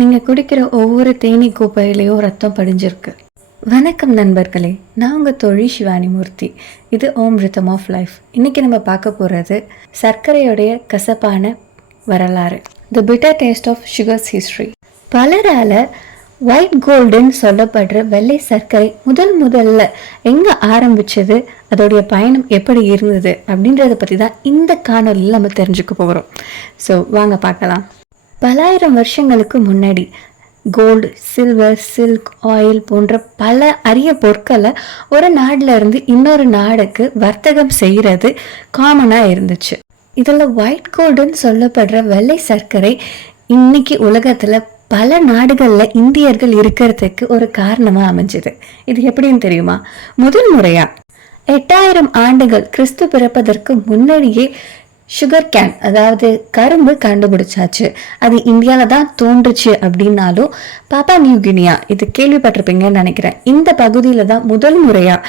நீங்கள் குடிக்கிற ஒவ்வொரு தேனீ கோப்பையிலையும் ரத்தம் படிஞ்சிருக்கு. வணக்கம் நண்பர்களே, நான் உங்கள் தோழி சிவானி மூர்த்தி. இது ஓம் ரிதம் ஆஃப் லைஃப். இன்றைக்கி நம்ம பார்க்க போகிறது சர்க்கரையுடைய கசப்பான வரலாறு, the bitter taste of sugars history. பலரால் ஒயிட் கோல்டுன்னு சொல்லப்படுற வெள்ளை சர்க்கரை முதல்ல எங்கே ஆரம்பிச்சது, அதோடைய பயணம் எப்படி இருந்தது அப்படின்றத பற்றி தான் இந்த காணொலியில் நம்ம தெரிஞ்சுக்க போகிறோம். ஸோ வாங்க பார்க்கலாம். பலாயிரம் வருஷங்களுக்கு முன்னாடி கோல்டு, சில்வர், சில்க், ஆயில் போன்ற பல அரிய பொருட்களை ஒரு நாட்டில் இருந்து இன்னொரு நாடுக்கு வர்த்தகம் செய்கிறது காமனாக இருந்துச்சு. இதில் ஒயிட் கோல்டுன்னு சொல்லப்படுற வெள்ளை சர்க்கரை இன்னைக்கு உலகத்தில் பல நாடுகளில் இந்தியர்கள் இருக்கிறதுக்கு ஒரு காரணமாக அமைஞ்சுது. இது எப்படின்னு தெரியுமா? முதல் முறையாக 8000 ஆண்டுகள் கிறிஸ்து பிறப்பதற்கு முன்னாடியே சுகர் கேன், அதாவது கரும்பு கண்டுபிடிச்சாச்சு. அது இந்தியாவில் தான் தோன்றுச்சு அப்படின்னாலும் பாப்பா நியூ கினியா, இது கேள்விப்பட்டிருப்பீங்கன்னு நினைக்கிறேன். இந்த பகுதியில் தான் முதல் முறையாக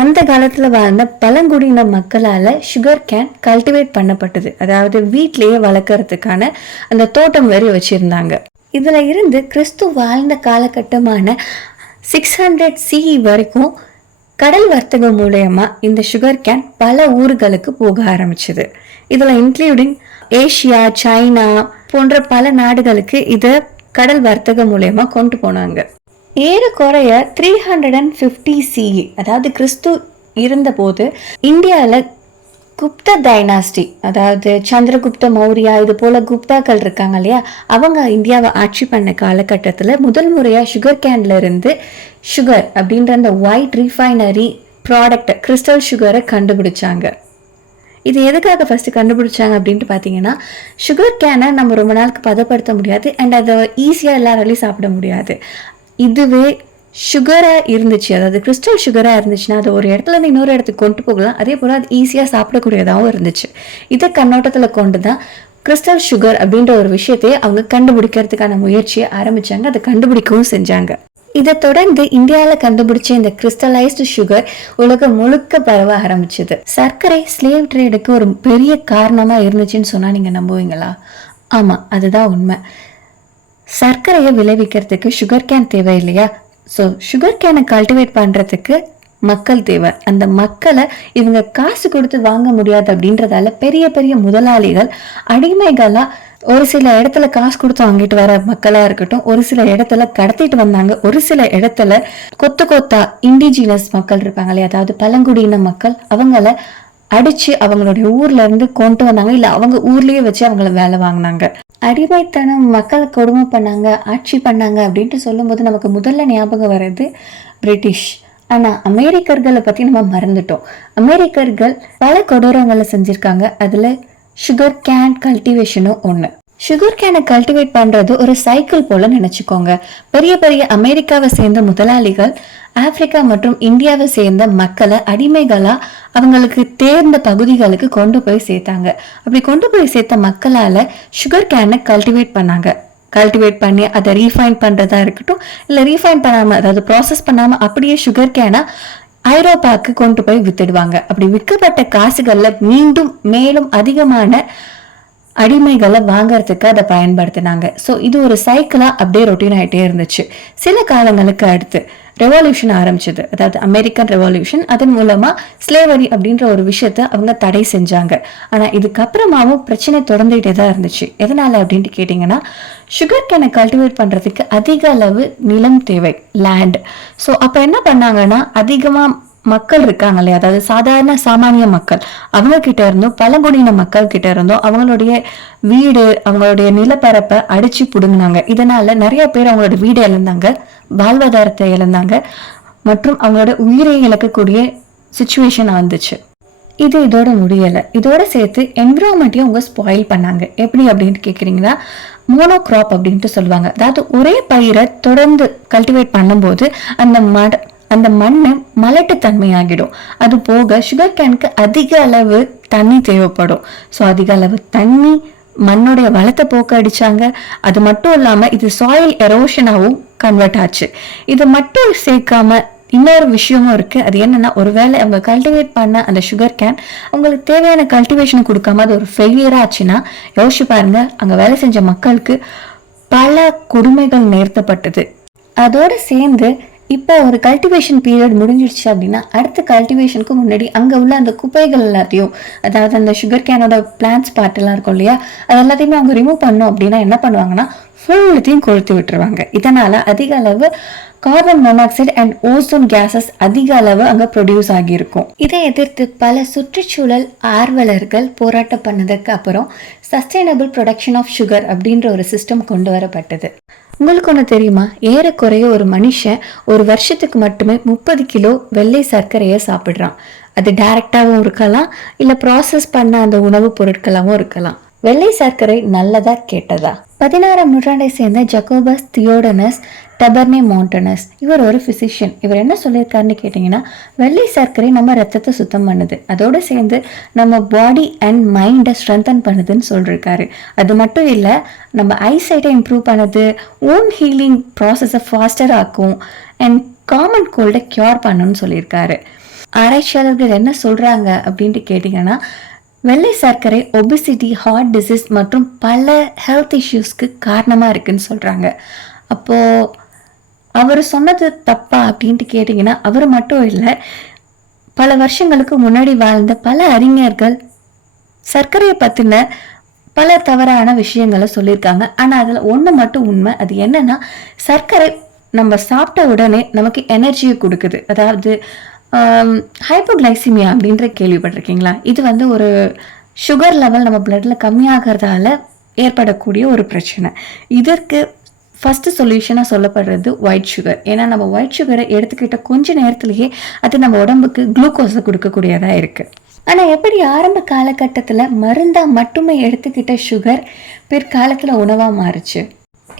அந்த காலத்தில் வாழ்ந்த பழங்குடியின மக்களால் சுகர் கேன் கல்டிவேட் பண்ணப்பட்டது. அதாவது வீட்டிலேயே வளர்க்கறதுக்கான அந்த தோட்டம் வரி வச்சுருந்தாங்க. இதில் இருந்து கிறிஸ்து வாழ்ந்த காலகட்டமான 600 CE வரைக்கும் கடல் வர்த்தகம் மூலயமா இந்த சுகர் கேன் பல ஊர்களுக்கு போக ஆரம்பிச்சது. இதில் இன்க்ளூடிங் ஏஷியா, சைனா போன்ற பல நாடுகளுக்கு இதை கடல் வர்த்தகம் மூலயமா கொண்டு போனாங்க. ஏறக்குறைய 350 CE, அதாவது கிறிஸ்து இருந்தபோது இந்தியாவில் குப்த டைனாஸ்டி, அதாவது சந்திரகுப்த மௌரியா, இது போல குப்தாக்கள் இருக்காங்க இல்லையா, அவங்க இந்தியாவை ஆட்சி பண்ண காலகட்டத்தில் முதல் முறையாக சுகர் கேன்ல இருந்து சுகர் அப்படின்ற அந்த ஒயிட் ரீஃபைனரி ப்ராடக்ட் கிறிஸ்டல் சுகரை கண்டுபிடிச்சாங்க. இது எதுக்காக ஃபர்ஸ்ட் கண்டுபிடிச்சாங்க அப்படின்ட்டு பார்த்தீங்கன்னா, சுகர் கேனை நம்ம ரொம்ப நாளுக்கு பதப்படுத்த முடியாது அண்ட் அதை ஈஸியாக எல்லாராலையும் சாப்பிட முடியாது. இதுவே சுகராக இருந்துச்சு, அதாவது கிறிஸ்டல் சுகராக இருந்துச்சுன்னா அதை ஒரு இடத்துல இருந்து இன்னொரு இடத்துக்கு கொண்டு போகலாம். அதே போல் அது ஈஸியாக சாப்பிடக்கூடியதாகவும் இருந்துச்சு. இதை கண்ணோட்டத்தில் கொண்டு தான் கிறிஸ்டல் சுகர் அப்படின்ற ஒரு விஷயத்தையே அவங்க கண்டுபிடிக்கிறதுக்கான முயற்சியை ஆரம்பித்தாங்க. அதை கண்டுபிடிக்கவும் செஞ்சாங்க. இதை தொடர்ந்து இந்தியாவில் கண்டுபிடிச்ச இந்த கிறிஸ்டலைஸ்டு சுகர் உலகம் முழுக்க பரவ ஆரம்பிச்சது. சர்க்கரை ஸ்லேவ் ட்ரேடுக்கு ஒரு பெரிய காரணமாக இருந்துச்சுன்னு சொன்னால் நீங்கள் நம்புவீங்களா? ஆமாம், அதுதான் உண்மை. சர்க்கரையை விளைவிக்கிறதுக்கு சுகர் கேன் தேவை இல்லையா? ஸோ சுகர் கேனை கல்டிவேட் பண்ணுறதுக்கு மக்கள் தேவை. அந்த மக்களை இவங்க காசு கொடுத்து வாங்க முடியாது அப்படின்றதால பெரிய பெரிய முதலாளிகள் அடிமைகளாக ஒரு சில இடத்துல காசு கொடுத்து வாங்கிட்டு வர மக்களாக இருக்கட்டும், ஒரு சில இடத்துல கடத்திட்டு வந்தாங்க. ஒரு சில இடத்துல கொத்தா இண்டிஜினஸ் மக்கள் இருப்பாங்க இல்லையா, அதாவது பழங்குடியின மக்கள், அவங்கள அடிச்சு அவங்களுடைய ஊர்ல இருந்து கொண்டு வந்தாங்க. இல்லை அவங்க ஊர்லயே வச்சு அவங்கள வேலை வாங்கினாங்க. அடிமைத்தனம், மக்களை கொடுமை பண்ணாங்க, ஆட்சி பண்ணாங்க அப்படின்ட்டு சொல்லும்போது நமக்கு முதல்ல ஞாபகம் வர்றது பிரிட்டிஷ். ஆனால் அமெரிக்கர்களை பற்றி நம்ம மறந்துட்டோம். அமெரிக்கர்கள் பல கொடூரங்களை செஞ்சுருக்காங்க. அதில் சுகர் கேன் கல்டிவேஷனும் ஒன்று. சுகர் கேனை கல்டிவேட் பண்ணுறது ஒரு சைக்கிள் போல நினச்சிக்கோங்க. பெரிய பெரிய அமெரிக்காவை சேர்ந்த முதலாளிகள் ஆப்பிரிக்கா மற்றும் இந்தியாவை சேர்ந்த மக்களை அடிமைகளாக அவங்களுக்கு தேர்ந்த பகுதிகளுக்கு கொண்டு போய் சேர்த்தாங்க. அப்படி கொண்டு போய் சேர்த்த மக்களால் சுகர் கேனை கல்டிவேட் பண்ணாங்க. கல்டிவேட் பண்ணி அதை ரீஃபைன் பண்ணுறதா இருக்கட்டும், இல்லை ரீஃபைன் பண்ணாமல், அதாவது ப்ராசஸ் பண்ணாமல் அப்படியே சுகர் கேனை ஐரோப்பாவுக்கு கொண்டு போய் வித்துடுவாங்க. அப்படி விற்கப்பட்ட காசுகளில் மீண்டும் மேலும் அதிகமான அடிமைகளை வாங்கறதுக்கு அதை பயன்படுத்தினாங்க. ஸோ இது ஒரு சைக்கிளாக அப்படியே ரொட்டீன் ஆகிட்டே இருந்துச்சு. சில காலங்களுக்கு அடுத்து ரெவல்யூஷன் ஆரம்பிச்சது, அதாவது அமெரிக்கன் ரெவல்யூஷன். அதன் மூலமாக ஸ்லேவரி அப்படின்ற ஒரு விஷயத்த அவங்க தடை செஞ்சாங்க. ஆனால் இதுக்கப்புறமாவும் பிரச்சனை தொடர்ந்துகிட்டே தான் இருந்துச்சு. எதனால அப்படின்ட்டு கேட்டிங்கன்னா, சுகர் கேனை கல்டிவேட் பண்ணுறதுக்கு அதிக அளவு நிலம் தேவை, லேண்ட். ஸோ அப்போ என்ன பண்ணாங்கன்னா, அதிகமாக மக்கள் இருக்காங்க இல்லையா, அதாவது சாதாரண சாமானிய மக்கள், அவங்க கிட்ட இருந்தும் பழங்குடியின மக்கள் கிட்ட இருந்தும் அவங்களுடைய வீடு, அவங்களுடைய நிலப்பரப்பை அடிச்சு புடுங்கினாங்க. இதனால நிறைய பேர் அவங்களோட வீடை இழந்தாங்க, வாழ்வாதாரத்தை இழந்தாங்க மற்றும் அவங்களோட உயிரை இழக்கக்கூடிய சுச்சுவேஷன் வந்துச்சு. இது இதோட முடியலை. இதோட சேர்த்து என்விரான்மெண்ட்டையும் அவங்க ஸ்பாயில் பண்ணாங்க. எப்படி அப்படின்ட்டு கேட்குறீங்கன்னா, மோனோக்ராப் அப்படின்ட்டு சொல்லுவாங்க. அதாவது ஒரே பயிரை தொடர்ந்து கல்டிவேட் பண்ணும்போது அந்த மண்ணு மலட்டுத்தன்மையாகிடும். அது போக சுகர் கேனுக்கு அதிக அளவு தண்ணி தேவைப்படும். ஸோ அதிக அளவு தண்ணி மண்ணுடைய வளத்தை போக்க அடிச்சாங்க. அது மட்டும் இல்லாமல் இது சாயில் எரோஷனாகவும் கன்வெர்ட் ஆச்சு. இது மட்டும் சேர்க்காம இன்னொரு விஷயமும் இருக்கு. அது என்னன்னா, ஒருவேளை அவங்க கல்டிவேட் பண்ண அந்த சுகர் கேன் அவங்களுக்கு தேவையான கல்டிவேஷன் கொடுக்காம அது ஒரு ஃபெயிலியரா ஆச்சுன்னா யோசிச்சு பாருங்க, அங்க வேலை செஞ்ச மக்களுக்கு பல கொடுமைகள் நேர்த்தப்பட்டது. அதோடு சேர்ந்து இப்போ ஒரு கல்டிவேஷன் பீரியட் முடிஞ்சிடுச்சு அப்படின்னா அடுத்த கல்டிவேஷனுக்கு முன்னாடி அங்கே உள்ள அந்த குப்பைகள் எல்லாத்தையும், அதாவது அந்த சுகர் கேனோட பிளான்ட்ஸ் பார்ட்டெல்லாம் இருக்கும் இல்லையா, அது எல்லாத்தையுமே அவங்க ரிமூவ் பண்ணோம் அப்படின்னா என்ன பண்ணுவாங்கன்னா ஃபுல்லத்தையும் கொளுத்தி விட்டுருவாங்க. இதனால அதிக அளவு carbon monoxide and ozone cases அதிக அளவு அங்க ப்ரொடியூஸ் ஆகியிருக்கும். இதை எதிர்த்து பல சுற்றுச்சூழல் ஆர்வலர்கள் போராட்டம் பண்ணதுக்கு அப்புறம் சஸ்டைனபிள் ப்ரொடக்ஷன் ஆஃப் சுகர் அப்படின்ற ஒரு சிஸ்டம் கொண்டு வரப்பட்டது. உங்களுக்கு ஒன்று தெரியுமா, ஏறக்குறைய ஒரு மனுஷன் ஒரு வருஷத்துக்கு மட்டுமே 30 கிலோ வெள்ளை சர்க்கரையை சாப்பிட்றான். அது டைரக்டாகவும் இருக்கலாம், இல்லை ப்ராசஸ் பண்ண அந்த உணவுப் பொருட்களாகவும் இருக்கலாம். வெள்ளை சர்க்கரை நல்லதா கெட்டதா? 16ஆம் நூற்றாண்டை சேர்ந்த ஜக்கோபஸ் தியோடனஸ் டெபர்னே மோண்டனஸ், இவர் ஒரு பிசிஷியன். இவர் என்ன சொல்லியிருக்காருன்னு கேட்டிங்கன்னா, வெள்ளை சர்க்கரை நம்ம ரத்தத்தை சுத்தம் பண்ணுது, அதோடு சேர்ந்து நம்ம பாடி அண்ட் மைண்டை ஸ்ட்ரென்தன் பண்ணுதுன்னு சொல்லியிருக்காரு. அது மட்டும் இல்லை, நம்ம ஐசைட்டை இம்ப்ரூவ் பண்ணுது, ஓன் ஹீலிங் ப்ராசஸை ஃபாஸ்டர் ஆக்கும் அண்ட் காமன் கோல்டை க்யூர் பண்ணுன்னு சொல்லியிருக்காரு. ஆராய்ச்சியாளர்கள் என்ன சொல்கிறாங்க அப்படின்ட்டு கேட்டிங்கன்னா, வெள்ளை சர்க்கரை ஒபிசிட்டி, ஹார்ட் டிசீஸ் மற்றும் பல ஹெல்த் இஷ்யூஸ்க்கு காரணமாக இருக்குன்னு சொல்கிறாங்க. அப்போது அவர் சொன்னது தப்பா அப்படின்ட்டு கேட்டிங்கன்னா, அவர் மட்டும் இல்லை, பல வருஷங்களுக்கு முன்னாடி வாழ்ந்த பல அறிஞர்கள் சர்க்கரையை பற்றின பல தவறான விஷயங்களை சொல்லியிருக்காங்க. ஆனால் அதில் ஒன்று மட்டும் உண்மை. அது என்னன்னா, சர்க்கரை நம்ம சாப்பிட்ட உடனே நமக்கு எனர்ஜியை கொடுக்குது. அதாவது ஹைப்போகிளைசிமியா அப்படின்ற கேள்விப்பட்டிருக்கீங்களா? இது வந்து ஒரு சுகர் லெவல் நம்ம பிளட்ல கம்மியாகிறதால ஏற்படக்கூடிய ஒரு பிரச்சனை. இதற்கு ஃபர்ஸ்ட் சொல்யூஷனாக சொல்லப்படுறது ஒயிட் சுகர். ஏன்னா நம்ம ஒயிட் சுகரை எடுத்துக்கிட்ட கொஞ்ச நேரத்திலேயே அது நம்ம உடம்புக்கு குளுக்கோஸை கொடுக்கக்கூடியதாக இருக்குது. ஆனால் எப்படி ஆரம்ப காலகட்டத்தில் மருந்தாக மட்டுமே எடுத்துக்கிட்ட சுகர் பிற்காலத்தில் உணவாக மாறுச்சு?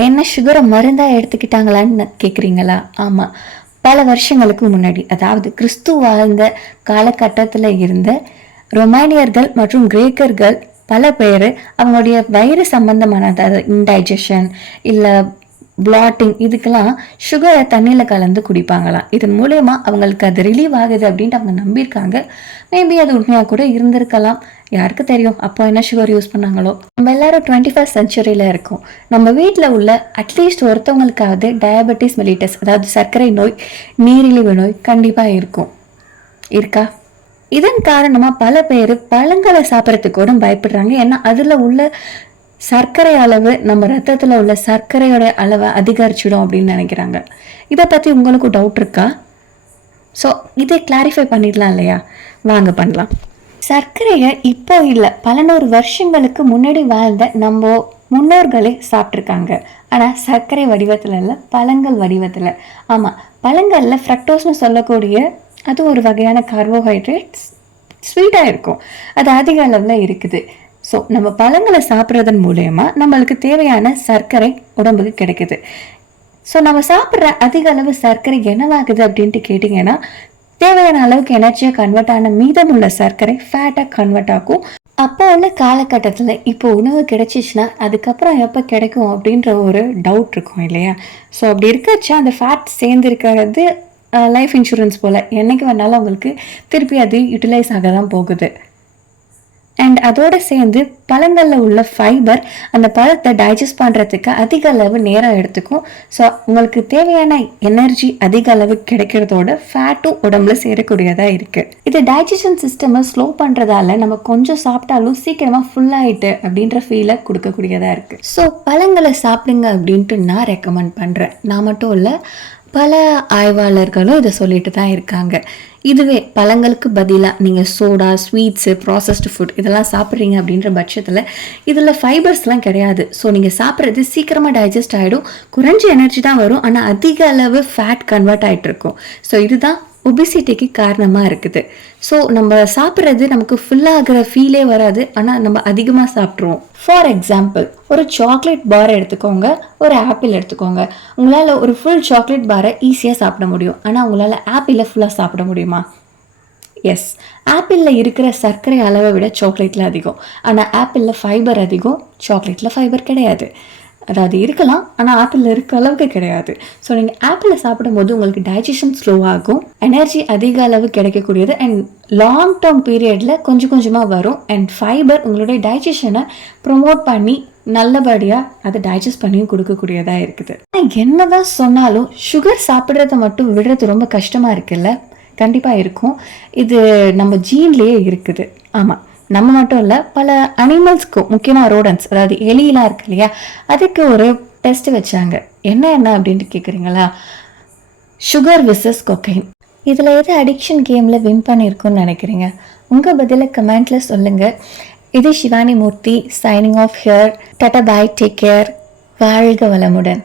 என்ன சுகரை மருந்தாக எடுத்துக்கிட்டாங்களான்னு கேட்குறீங்களா? ஆமாம், பல வருஷங்களுக்கு முன்னாடி, அதாவது கிறிஸ்து வாழ்ந்த காலகட்டத்தில் இருந்த ரொமானியர்கள் மற்றும் கிரேக்கர்கள் பல பேர் அவங்களுடைய வயிறு சம்பந்தமான, அதாவது இன்டைஜஷன் இல்லை பிளாட்டிங், இதுக்கெல்லாம் சுகரை தண்ணியில் கலந்து குடிப்பாங்களாம். இதன் மூலயமா அவங்களுக்கு அது ரிலீவ் ஆகுது அப்படின்ட்டு அவங்க நம்பியிருக்காங்க. மேபி அது உண்மையாக கூட இருந்திருக்கலாம், யாருக்கு தெரியும். அப்போ என்ன சுகர் யூஸ் பண்ணாங்களோ. நம்ம எல்லாரும் 21st செஞ்சுரியில் இருக்கோம். நம்ம வீட்டில் உள்ள அட்லீஸ்ட் ஒருத்தவங்களுக்காவது டயபெட்டிஸ் மெலிட்டஸ், அதாவது சர்க்கரை நோய், நீரிழிவு நோய் கண்டிப்பாக இருக்கா? இதன் காரணமாக பல பேர் பழங்களை சாப்பிட்றதுக்கு கூட பயப்படுறாங்க. ஏன்னா அதில் உள்ள சர்க்கரை அளவு நம்ம ரத்தத்தில் உள்ள சர்க்கரையோட அளவை அதிகரிச்சிடும் அப்படின்னு நினைக்கிறாங்க. இதை பற்றி உங்களுக்கு டவுட் இருக்கா? ஸோ இதை கிளாரிஃபை பண்ணிடலாம் இல்லையா? வாங்க பண்ணலாம். சர்க்கரையை இப்போ இல்லை, பல 100 வருஷங்களுக்கு முன்னாடி வாழ்ந்த நம்ம முன்னோர்களே சாப்பிட்ருக்காங்க. ஆனால் சர்க்கரை வடிவத்தில் இல்லை, பழங்கள் வடிவத்தில். ஆமாம், பழங்களில் ஃப்ரக்டோஸ்னு சொல்லக்கூடிய அது ஒரு வகையான கார்போஹைட்ரேட்ஸ், ஸ்வீட்டாக இருக்கும், அது அதிக அளவில் இருக்குது. ஸோ நம்ம பழங்களை சாப்பிட்றதன் மூலயமா நம்மளுக்கு தேவையான சர்க்கரை உடம்புக்கு கிடைக்குது. ஸோ நம்ம சாப்பிட்ற அதிக அளவு சர்க்கரை என்னவாகுது அப்படின்ட்டு கேட்டிங்கன்னா, தேவையான அளவுக்கு எனர்ஜியாக கன்வெர்ட் ஆன மீதமுள்ள சர்க்கரை ஃபேட்டாக கன்வெர்ட் ஆகும். அப்போ உள்ள காலகட்டத்தில் இப்போ உணவு கிடைச்சிச்சுன்னா அதுக்கப்புறம் எப்போ கிடைக்கும் அப்படின்ற ஒரு டவுட் இருக்கும் இல்லையா? ஸோ அப்படி இருக்கச்சா அந்த ஃபேட் சேர்ந்துருக்கிறது லைஃப் இன்சூரன்ஸ் போல், என்னைக்கு வேணாலும் அவங்களுக்கு திருப்பி அது யூட்டிலைஸ் ஆக தான் போகுது. அண்ட் அதோடு சேர்ந்து பழங்களில் உள்ள ஃபைபர் அந்த பழத்தை டைஜஸ்ட் பண்ணுறதுக்கு அதிக அளவு நேரம் எடுத்துக்கும். ஸோ உங்களுக்கு தேவையான எனர்ஜி அதிக அளவு கிடைக்கிறதோட ஃபேட்டும் உடம்புல சேரக்கூடியதாக இருக்குது. இது டைஜஷன் சிஸ்டமை ஸ்லோ பண்ணுறதால நம்ம கொஞ்சம் சாப்பிட்டாலும் சீக்கிரமாக ஃபுல்லாகிட்டு அப்படின்ற ஃபீலை கொடுக்கக்கூடியதாக இருக்குது. ஸோ பழங்களை சாப்பிடுங்க அப்படின்ட்டு நான் ரெக்கமெண்ட் பண்ணுறேன். நான் மட்டும் இல்லை, பல ஆய்வாளர்களும் இதை சொல்லிட்டு தான் இருக்காங்க. இதுவே பழங்களுக்கு பதிலாக நீங்கள் சோடா, ஸ்வீட்ஸு, ப்ராசஸ்டு ஃபுட் இதெல்லாம் சாப்பிட்றீங்க அப்படின்ற பட்சத்தில் இதில் ஃபைபர்ஸ்லாம் கிடையாது. ஸோ நீங்கள் சாப்பிட்றது சீக்கிரமாக டைஜஸ்ட் ஆகிடும், குறைஞ்ச எனர்ஜி தான் வரும், ஆனால் அதிக அளவு ஃபேட் கன்வெர்ட் ஆகிட்டு இருக்கும். ஸோ இதுதான் ஒபிசிட்டிக்கு காரணமாக இருக்குது. ஸோ நம்ம சாப்பிட்றது நமக்கு ஃபுல்லாகிற ஃபீலே வராது, ஆனால் நம்ம அதிகமாக சாப்பிட்ருவோம். ஃபார் எக்ஸாம்பிள், ஒரு சாக்லேட் பாரை எடுத்துக்கோங்க, ஒரு ஆப்பிள் எடுத்துக்கோங்க. உங்களால் ஒரு ஃபுல் சாக்லேட் பாரை ஈஸியாக சாப்பிட முடியும், ஆனால் உங்களால் ஆப்பிளை ஃபுல்லாக சாப்பிட முடியுமா? எஸ், ஆப்பிளில் இருக்கிற சர்க்கரை அளவை விட சாக்லேட்டில் அதிகம். ஆனால் ஆப்பிளில் ஃபைபர் அதிகம், சாக்லேட்டில் ஃபைபர் கிடையாது. அதாவது இருக்கலாம், ஆனால் ஆப்பிளில் இருக்க அளவுக்கு கிடையாது. ஸோ நீங்கள் ஆப்பிளை சாப்பிடும்போது உங்களுக்கு டைஜஷன் ஸ்லோ ஆகும், எனர்ஜி அதிக அளவு கிடைக்கக்கூடியது, அண்ட் லாங் டேர்ம் பீரியடில் கொஞ்சம் கொஞ்சமாக வரும். அண்ட் ஃபைபர் உங்களுடைய டைஜஷனை ப்ரொமோட் பண்ணி நல்லபடியாக அதை டைஜஸ்ட் பண்ணியும் கொடுக்கக்கூடியதாக இருக்குது. என்னதான் சொன்னாலும் சுகர் சாப்பிட்றத மட்டும் விடுறது ரொம்ப கஷ்டமாக இருக்குல்ல? கண்டிப்பாக இருக்கும். இது நம்ம ஜீன்லேயே இருக்குது. ஆமாம், நம்ம மட்டும் இல்லை, பல அனிமல்ஸ்க்கும், முக்கியமாக ரோடன்ஸ், அதாவது எலியெலாம் இருக்கு இல்லையா, அதுக்கு ஒரு டெஸ்ட் வச்சாங்க. என்ன அப்படின்ட்டு கேட்குறீங்களா? Sugar vs cocaine. இதில் எது அடிக்ஷன் கேமில் வின் பண்ணியிருக்குன்னு நினைக்கிறீங்க? உங்கள் பதிலை கமெண்ட்டில் சொல்லுங்கள். இது Shivani Murthy signing off here. டாடா, பாய், டேக் கேர். வாழ்க வளமுடன்.